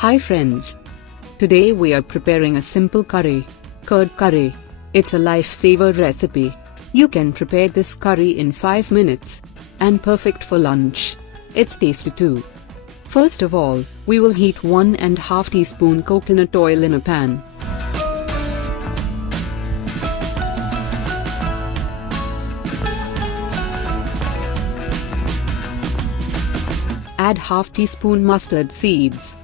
Hi friends. Today we are preparing a simple curry, curd curry. It's a lifesaver recipe. You can prepare this curry in 5 minutes. And perfect for lunch. It's tasty too. First of all, we will heat 1½ teaspoon coconut oil in a pan. Add ½ teaspoon mustard seeds.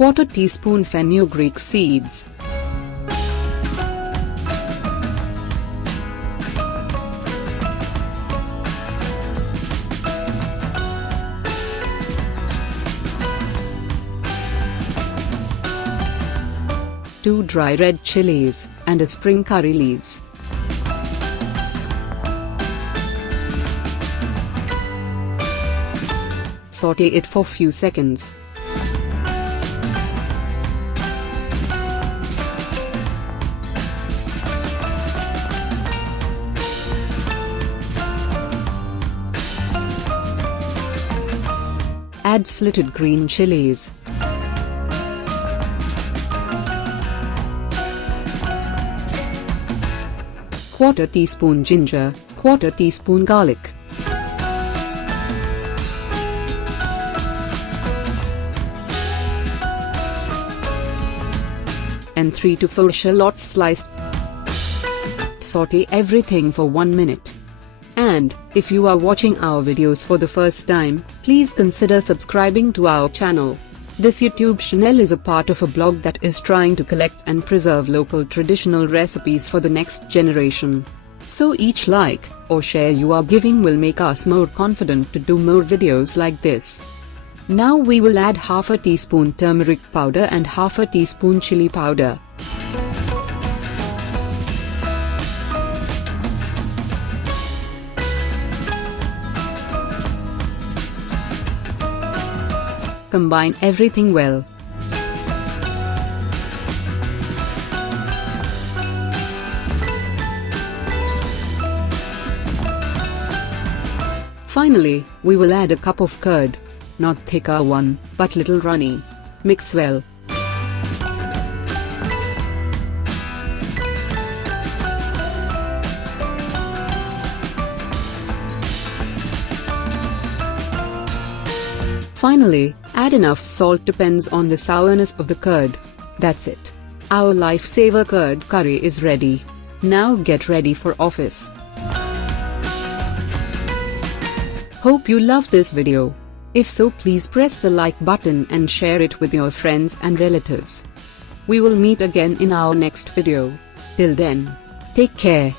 Quarter teaspoon fenugreek seeds. Two dry red chilies, and a spring curry leaves. Saute it for few seconds. Add slitted green chilies. Quarter teaspoon ginger, quarter teaspoon garlic. And 3 to 4 shallots sliced. Saute everything for 1 minute. And, if you are watching our videos for the first time, please consider subscribing to our channel. This YouTube channel is a part of a blog that is trying to collect and preserve local traditional recipes for the next generation. So each like, or share you are giving will make us more confident to do more videos like this. Now we will add ½ teaspoon turmeric powder and ½ teaspoon chili powder. Combine everything well. Finally, we will add a cup of curd. Not thicker one, but little runny. Mix well. Finally, add enough salt depends on the sourness of the curd. That's it. Our lifesaver curd curry is ready. Now get ready for office. Hope you love this video. If so, please press the like button and share it with your friends and relatives. We will meet again in our next video. Till then, take care.